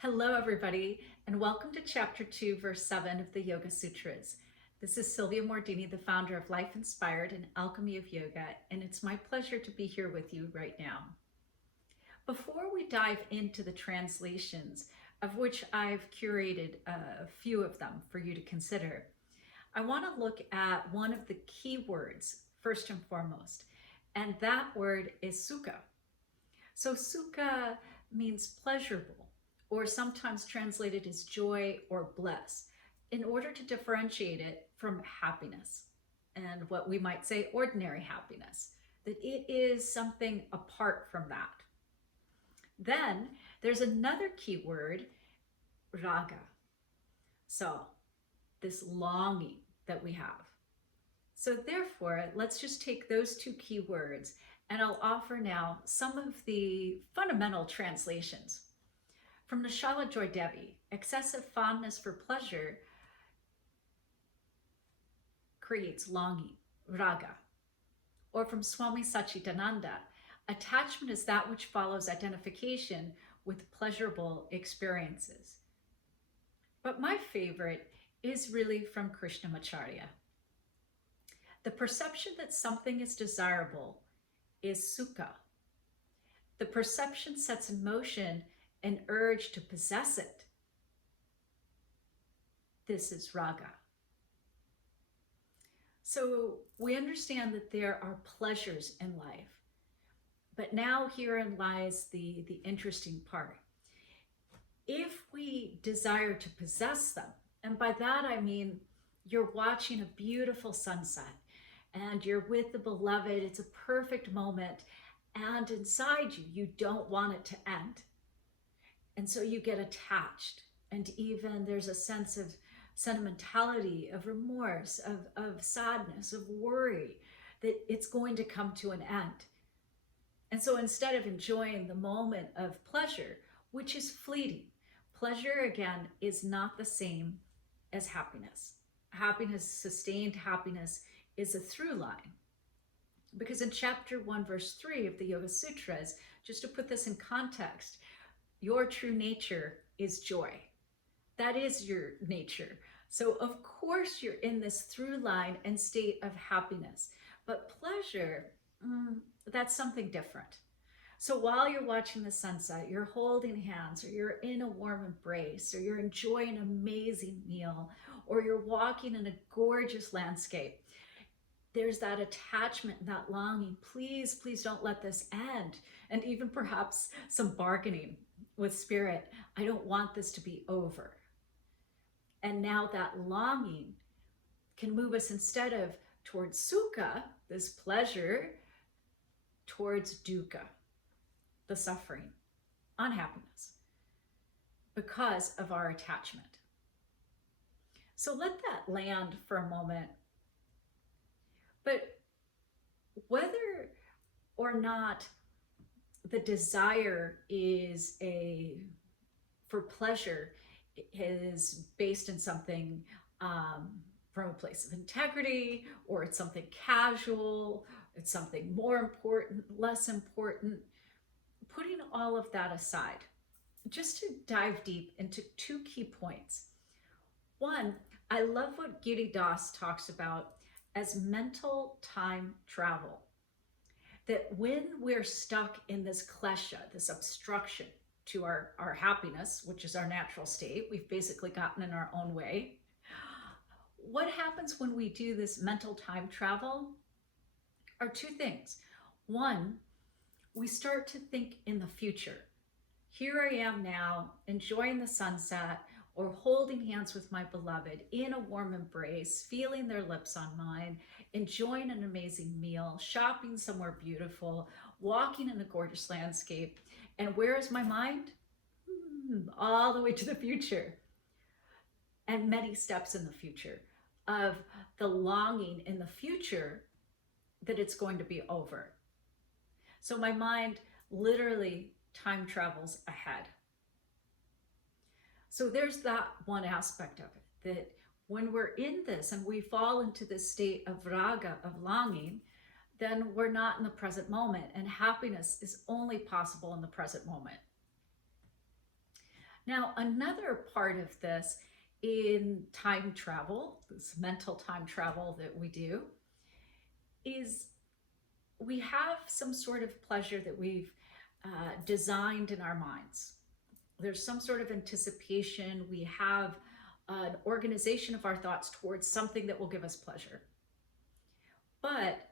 Hello, everybody, and welcome to Chapter 2, Verse 7 of the Yoga Sutras. This is Sylvia Mordini, the founder of Life Inspired and Alchemy of Yoga, and it's my pleasure to be here with you right now. Before we dive into the translations, of which I've curated a few of them for you to consider, I want to look at one of the key words first and foremost, and that word is sukha. So, sukha means pleasurable, or sometimes translated as joy or bliss, in order to differentiate it from happiness and what we might say ordinary happiness, that it is something apart from that. Then there's another key word, raga. So, this longing that we have. So, therefore, let's just take those two key words and I'll offer now some of the fundamental translations. From Nishala Joy Devi, excessive fondness for pleasure creates longing, raga. Or from Swami Satchidananda, attachment is that which follows identification with pleasurable experiences. But my favorite is really from Krishnamacharya. The perception that something is desirable is sukha. The perception sets in motion an urge to possess it. This is raga. So we understand that there are pleasures in life, but now herein lies the interesting part. If we desire to possess them, and by that I mean you're watching a beautiful sunset and you're with the beloved, it's a perfect moment, and inside you, you don't want it to end. And so you get attached, and even there's a sense of sentimentality, of remorse, of sadness, of worry that it's going to come to an end. And so instead of enjoying the moment of pleasure, which is fleeting, pleasure again is not the same as happiness. Happiness, sustained happiness, is a through line. Because in chapter 1, verse 3 of the Yoga Sutras, just to put this in context, your true nature is joy. That is your nature. So of course you're in this through line and state of happiness. But pleasure, that's something different. So while you're watching the sunset, you're holding hands, or you're in a warm embrace, or you're enjoying an amazing meal, or you're walking in a gorgeous landscape, there's that attachment and that longing. Please, please don't let this end. And even perhaps some bargaining with spirit. I don't want this to be over. And now that longing can move us instead of towards sukha, this pleasure, towards dukkha, the suffering, unhappiness, because of our attachment. So let that land for a moment. But whether or not the desire is for pleasure is based in something from a place of integrity, or it's something casual, it's something more important, less important, putting all of that aside, just to dive deep into two key points. One, I love what Giri Das talks about as mental time travel. That when we're stuck in this klesha, this obstruction to our happiness, which is our natural state, we've basically gotten in our own way. What happens when we do this mental time travel are two things. One, we start to think in the future. Here I am now, enjoying the sunset, or holding hands with my beloved in a warm embrace, feeling their lips on mine, enjoying an amazing meal, shopping somewhere beautiful, walking in a gorgeous landscape. And where is my mind? All the way to the future. And many steps in the future of the longing in the future that it's going to be over. So my mind literally time travels ahead. So there's that one aspect of it, that when we're in this and we fall into this state of raga, of longing, then we're not in the present moment, and happiness is only possible in the present moment. Now, another part of this in time travel, this mental time travel that we do, is we have some sort of pleasure that we've designed in our minds. There's some sort of anticipation. We have an organization of our thoughts towards something that will give us pleasure. But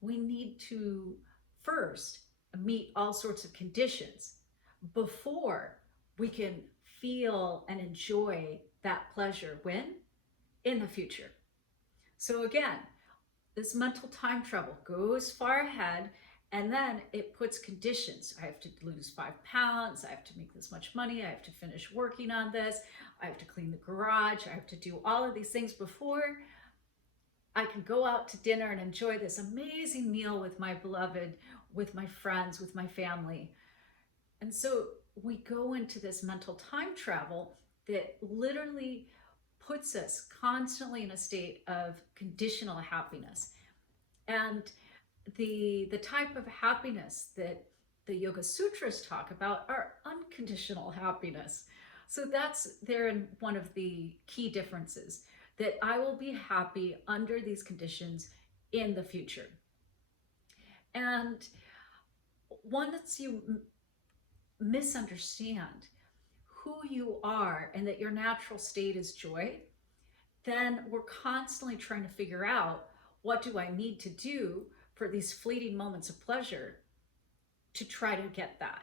we need to first meet all sorts of conditions before we can feel and enjoy that pleasure when? In the future. So again, this mental time travel goes far ahead, and then it puts conditions. I have to lose 5 pounds. I have to make this much money. I have to finish working on this. I have to clean the garage. I have to do all of these things before I can go out to dinner and enjoy this amazing meal with my beloved, with my friends, with my family. And so we go into this mental time travel that literally puts us constantly in a state of conditional happiness. And the type of happiness that the Yoga Sutras talk about are unconditional happiness. So that's therein one of the key differences, that I will be happy under these conditions in the future. And once you misunderstand who you are and that your natural state is joy, then we're constantly trying to figure out, what do I need to do for these fleeting moments of pleasure to try to get that?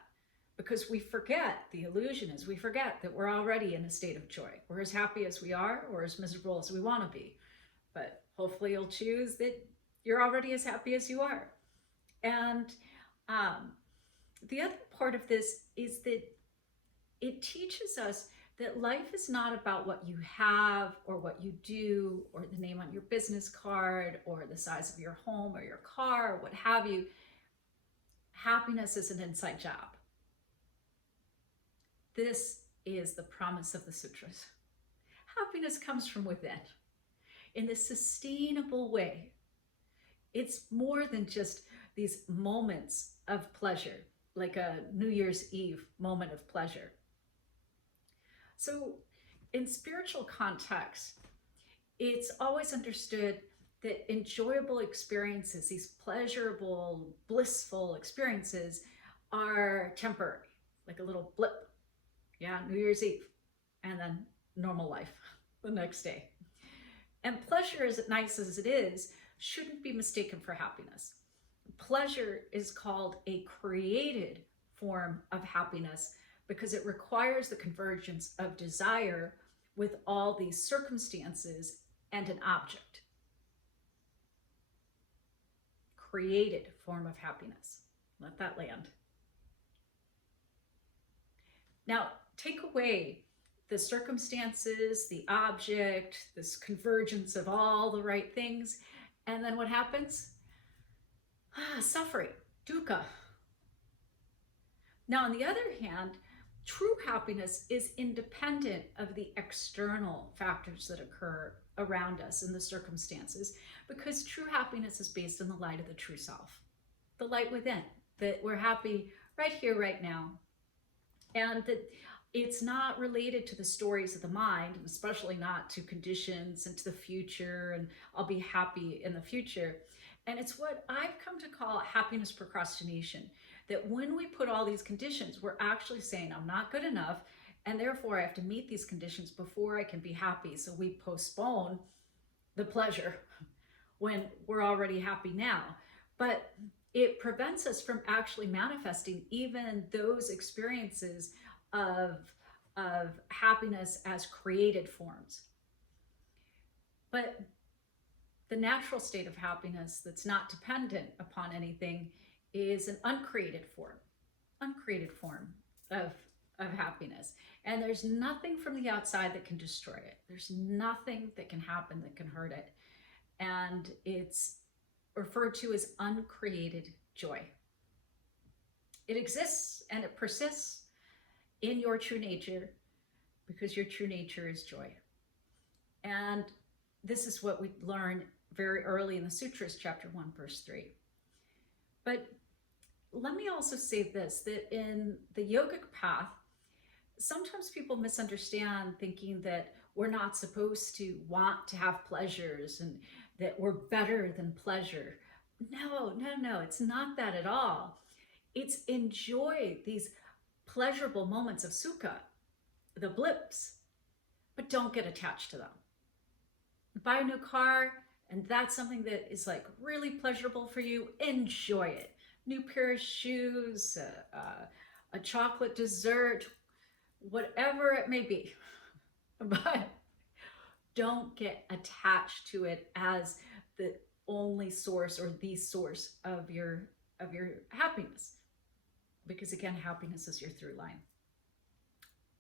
Because we forget, the illusion is we forget that we're already in a state of joy. We're as happy as we are, or as miserable as we want to be. But hopefully you'll choose that you're already as happy as you are. And the other part of this is that it teaches us that life is not about what you have or what you do or the name on your business card or the size of your home or your car or what have you. Happiness is an inside job. This is the promise of the sutras. Happiness comes from within in this sustainable way. It's more than just these moments of pleasure, like a New Year's Eve moment of pleasure. So in spiritual context, it's always understood that enjoyable experiences, these pleasurable, blissful experiences, are temporary, like a little blip. Yeah, New Year's Eve, and then normal life the next day. And pleasure, as nice as it is, shouldn't be mistaken for happiness. Pleasure is called a created form of happiness because it requires the convergence of desire with all these circumstances and an object. Created form of happiness. Let that land. Now, take away the circumstances, the object, this convergence of all the right things, and then what happens? Suffering, dukkha. Now, on the other hand, true happiness is independent of the external factors that occur around us in the circumstances, because true happiness is based on the light of the true self, the light within, that we're happy right here, right now. And that it's not related to the stories of the mind, especially not to conditions and to the future, and I'll be happy in the future. And it's what I've come to call happiness procrastination, that when we put all these conditions, we're actually saying, I'm not good enough, and therefore I have to meet these conditions before I can be happy. So we postpone the pleasure when we're already happy now. But it prevents us from actually manifesting even those experiences of happiness as created forms. But the natural state of happiness that's not dependent upon anything is an uncreated form of happiness. And there's nothing from the outside that can destroy it. There's nothing that can happen that can hurt it. And it's referred to as uncreated joy. It exists and it persists in your true nature because your true nature is joy. And this is what we learn very early in the Sutras, chapter 1, verse 3. But let me also say this, that in the yogic path, Sometimes people misunderstand, thinking that we're not supposed to want to have pleasures and that we're better than pleasure. No, no, no, it's not that at all. It's enjoy these pleasurable moments of sukha, the blips, but don't get attached to them. Buy a new car, and that's something that is like really pleasurable for you. Enjoy it. New pair of shoes, a chocolate dessert, whatever it may be. But don't get attached to it as the only source or the source of your happiness, because again, happiness is your through line.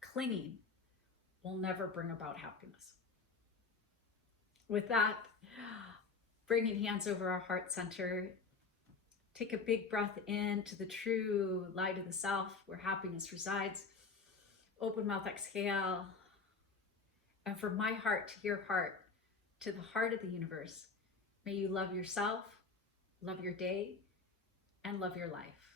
Clinging will never bring about happiness. With that, bringing hands over our heart center, take a big breath in to the true light of the self where happiness resides. Open mouth, exhale. And from my heart to your heart, to the heart of the universe, may you love yourself, love your day, and love your life.